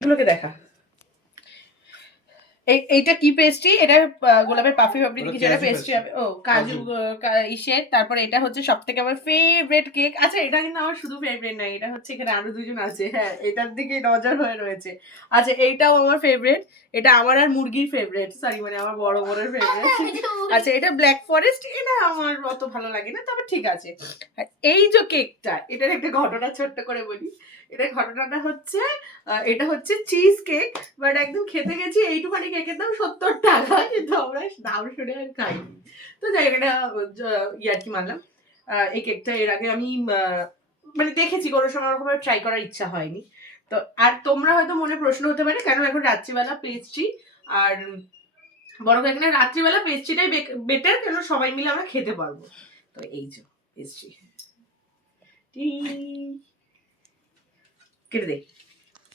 এগুলোকে দেখা। এইটা কি পেস্ট্রি? এটা গোলাপের পাপড়ি ফাপড়ি কিছু একটা পেস্ট্রি হবে। ও কাজু ইসের। তারপরে এটা হচ্ছে সবথেকে আমার ফেভারিট কেক। আচ্ছা এটা কিন্তু আমার শুধু ফেভারিট না, এটা হচ্ছে এখানে আরো দুজন আছে। হ্যাঁ এটার দিকে নজর হয়ে রয়েছে। আচ্ছা এইটাও আমার ফেভারিট। এটা আমার আর মুরগির ফেভারিট, সরি মানে আমার বড় বড়ের ফেভারিট। আচ্ছা এটা ব্ল্যাক ফরেস্ট, এটা আমার অত ভালো লাগে না, তবে ঠিক আছে। এই যে কেকটা, এটার একটা ঘটনা ছোট্ট করে বলি। এটার ঘটনাটা হচ্ছে এটা হচ্ছে চিজ কেক, বাট একদম খেতে গেছি এইটুখানি কেকের দাম 70 টাকা, কিন্তু আমরা দাম শুনে আর খাইনি। তো যাই হোক, এটা ইয়ার্কি মানলাম। এই কেকটা এর আগে আমি মানে দেখেছি, কোনো সময় ওরকম ট্রাই করার ইচ্ছা হয়নি। তো আর তোমরা হয়তো মনে প্রশ্ন হতে পারে কেন এখন রাত্রিবেলা পেস্ট্রি, আর বড় এখানে রাত্রিবেলা পেস্ট্রিটাই বেটার, কেন সবাই মিলে আমরা খেতে পারবো। তো এই যে পেস্ট্রি কেটে দে।